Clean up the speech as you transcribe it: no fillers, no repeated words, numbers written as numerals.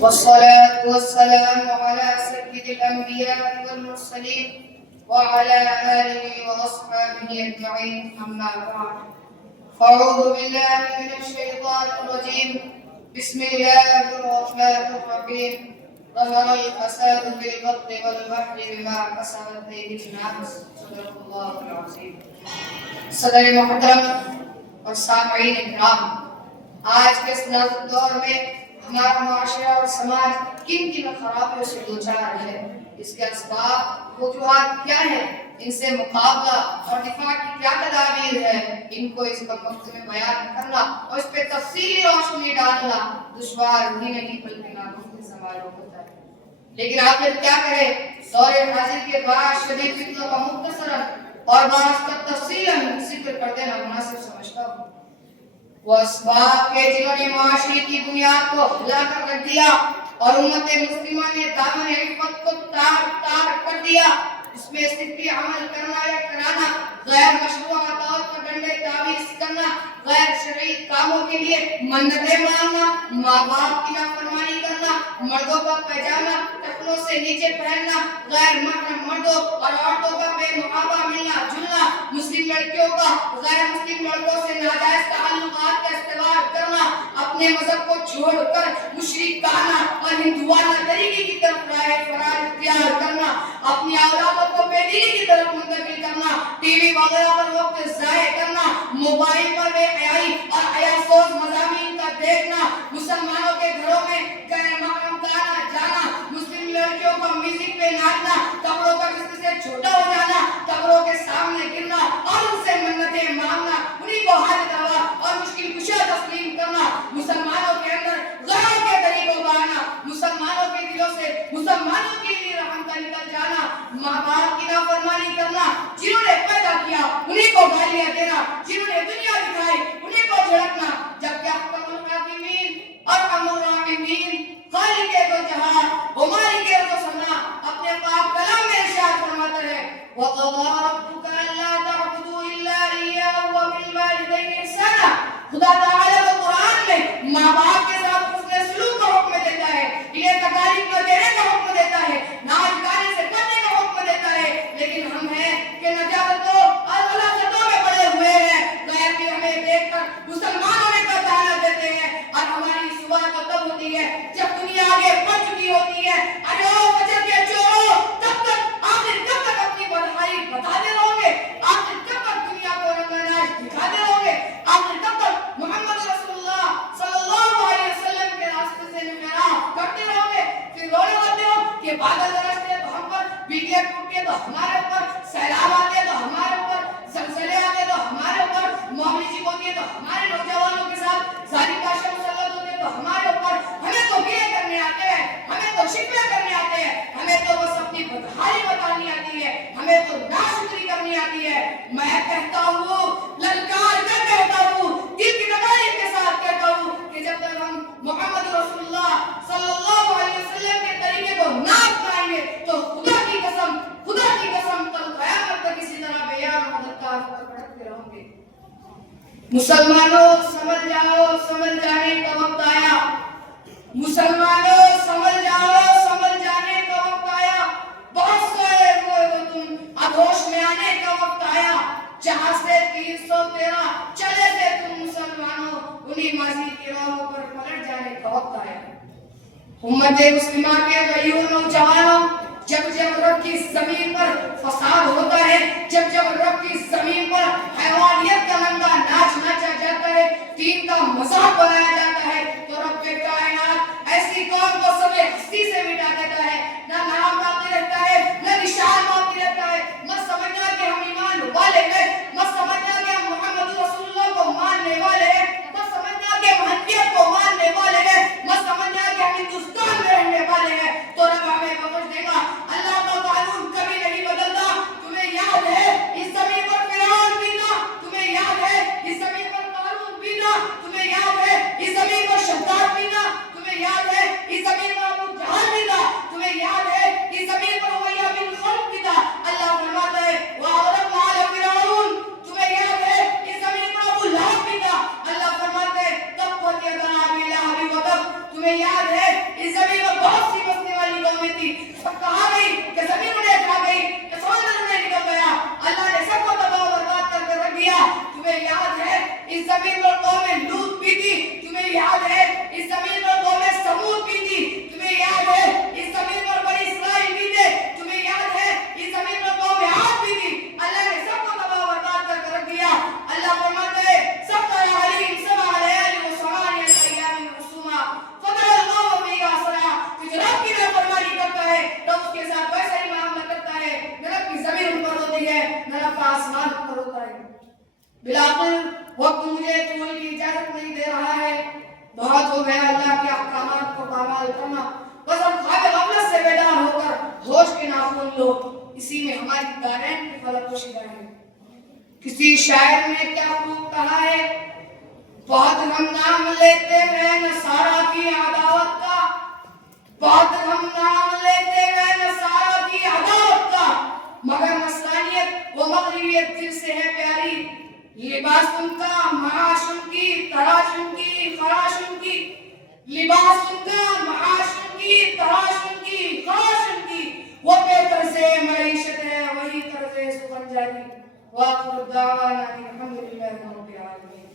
والصلاة والسلام على سيد الأنبياء والمرسلين وعلى آله وأصحابه أجمعين، أما بعد. فأعوذ بالله من الشيطان الرجيم. بسم الله الرحمن الرحيم. ظهر الفساد في البر والبحر بما كسبت أيدي الناس. صدق الله العظيم. صدر محترم اور سامعین اکرام، آج کے اس نازک دور میں ہمارا معاشرہ اور سماج کن کن خرابیوں سے دوچار ہے، اس کے اسباب وجوہات کیا ہیں، ان سے مقابلہ اور دفاع کی کیا تدابیر ہے، ان کو اس وقت میں بیان کرنا اور اس پہ تفصیلی روشنی ڈالنا دشوار ہی نہیں بلکہ ناممکن سوال ہوتا ہے. لیکن آخر کیا کریں، دور حاضر کے بعد شدید فتنوں کا مختصراً اور بعض کا تفصیلاً ذکر کر دینا مناسب سمجھتا ہوں. وہ اسباب کے جنہوں نے معاشرے کی بنیاد کو ہلا کر رکھ دیا اور امت مسلمہ نے دامن عفت کو تار کر دیا، اس میں صرف عمل کرنا یا کرانا، غیر مشروع طور پر ڈنڈے تعویذ کرنا، غیر شرعی کاموں کے لیے منتیں مانگنا، ماں باپ کی نافرمانی کرنا، مردوں کا پیجامہ ٹخنوں سے نیچے پہننا، غیر محرم مردوں اور عورتوں کا بے محابہ ملنا جلنا، مسلم لڑکیوں کا غیر مسلم لڑکوں سے ناجائز تعلقات کا استعمال کرنا، اپنے مذہب کو چھوڑ کر مشرکانہ اور ہندوانہ طریقے کی طرف رائے فرار اختیار کرنا، اپنی اولادوں کو بے دینی کی طرف منتقل کرنا، ٹی وی وغیرہ پر وقت ضائع کرنا، موبائل پر بے حیائی اور حیاسوز مضامین کا دیکھنا، مسلمانوں کے گھروں میں غیر محرم کا آنا جانا، مسلم لڑکیوں کو میوزک پہ ناچنا، کپڑوں کا جسم سے چھوٹا ہو جانا، کپڑوں کے سامنے گرنا اور ان سے منتیں مانگنا، انہیں کو حاجت روا اور مشکل کشا تسلیم کرنا، مسلمانوں کے اندر غیر کے طریقوں کا آنا، مسلمانوں کے دلوں سے مسلمانوں کے لیے رحم کا نکل جانا، ماں باپ کی نافرمانی کرنا، جنہوں نے پیدا کیا انہیں کو گالیاں دینا، جنہوں نے دنیا دکھائی انہیں کو جھڑکنا، جبکہ احکم الحاکمین ارحم الراحمین خالق دو جہان و مالک ارض و سماء اپنے پاک کلام میں ارشاد فرماتا ہے، وَقَضَىٰ رَبُّكَ أَلَّا تَعْبُدُوا إِلَّا إِيَّاهُ وَبِالْوَالِدَيْنِ إِحْسَانًا. خدا تعالیٰ کو قرآن میں ماں باپ کے ساتھ حسن سلوک کا حکم دیتا ہے، انہیں تکالیف نہ دینے کا حکم دیتا ہے، ناچ گانے سے کرنے کا حکم دیتا ہے، لیکن ہم ہیں کہ نجاستوں اور غلاظتوں میں پڑے ہوئے ہیں، غیر بھی ہمیں دیکھ کر مسلمانوں نے کا تعالیٰ دیتے ہیں، اور ہماری صبح تو تب ہوتی ہے جب دنیا آگے بڑھ چکی ہوتی ہے. ارے او فجر کے چوروں، کب تک آخر کب تک اپنی بڑائی بتاتے رہو گے؟ آخر کب تک دنیا کو رنگناش دکھاتے رہو گے؟ آخر کب تک محمد رسول اللہ صلی اللہ علیہ وسلم کے راستے سے انحراف کرتے رہو گے؟ پھر رونے لگتے ہو کہ بادل گرجتے ہیں تو ہم پر، بجلیاں ٹوٹتی ہیں تو ہمارے اوپر، سیلاب آتے ہیں تو ہمارے اوپر، زلزلے آتے ہیں تو ہمارے اوپر، معاملے چیک ہوتی ہے تو ہمارے نوجوانوں کے ساتھ ظالم بادشاہ مسلط ہوتے ہیں تو ہمارے اوپر. ہمیں تو گلے کرنے آتے ہیں، ہمیں تو شکوے کرنے آتے ہیں، ہمیں تو بس اپنی بدحالی بتانی آتی ہے، ہمیں تو ناشکری کرنی آتی ہے. میں کہتا ہوں، للکار کر کہتا ہوں، دل کی نگاہی کے ساتھ کہتا ہوں کہ جب تک ہم محمد رسول اللہ صلی اللہ علیہ وسلم کے طریقے کو نہ اپنائیں گے تو خدا کی قسم کل قیامت تک اسی طرح بے یار مددگار بھٹکتے رہوں گے. مسلمانوں سمجھ جاؤ، سمجھ جانے کا وقت آیا. مسلمانوں سمجھ جاؤ، سمجھ جانے کا وقت آیا. بہت سارے ہوئے ہو تم، اب ہوش میں آنے کا وقت آیا. جہاں سے 313 چلے تھے تم مسلمانوں، انہی ماضی کی راہوں پر پلٹ جانے کا وقت آیا. امت مسلمہ کے غیور نوجوانوں، جب رب کی زمین پر فساد ہوتا ہے، جب رب کی زمین پر حیوانیت کا ننگا ناچ ناچا جاتا ہے، دین کا مذاق بنایا جاتا ہے، تو رب کائنات ایسی قوم کو سب ہستی سے مٹا دیتا ہے. نہ نام باقی رہتا ہے، نہ نشان باقی رہتا ہے. مت سمجھنا کہ ہم ایمان والے ہیں، مت سمجھنا کہ ہم محمد رسول اللہ کو ماننے والے ہیں، مت سمجھنا کہ ہم حنفیت کو ماننے والے ہیں، مت سمجھنا کہ ہم ہندوستان میں رہنے والے ہیں تو رب ہمیں بخش دے گا. اللہ کا قانون کبھی نہیں بدلتا. تمہیں یاد ہے اس زمین پر فرعون بھی تھا، تمہیں یاد ہے اس زمین پر قارون بھی تھا، تمہیں یاد ہے اس زمین پر شداد بھی تھا، ہو گیا اللہ کے احکامات کو پامال کرنا، بس ہم خواب غفلت سے بیدار ہو کر ہوش کے ناخن لو، اسی میں ہماری دارین کی فلک و شدہ ہے۔ کسی شاعر نے کیا خوب کہا ہے، بہت ہم نام لیتے ہیں نصارہ کی عداوت کا، بہت ہم نام لیتے ہیں نصارہ کی عداوت کا، مگر نصرانیت و مغربیت دل سے ہے پیاری، لباس ان کا معاش ان کی تراش ان کی خراش ان کی، لباس ان کا معاش ان کی تراش ان کی خراش ان کی، وہ بے طرز معیشت ہے وہی طرز سخن جاری۔ وآخر الدعوانا الحمد للہ رب العالمین۔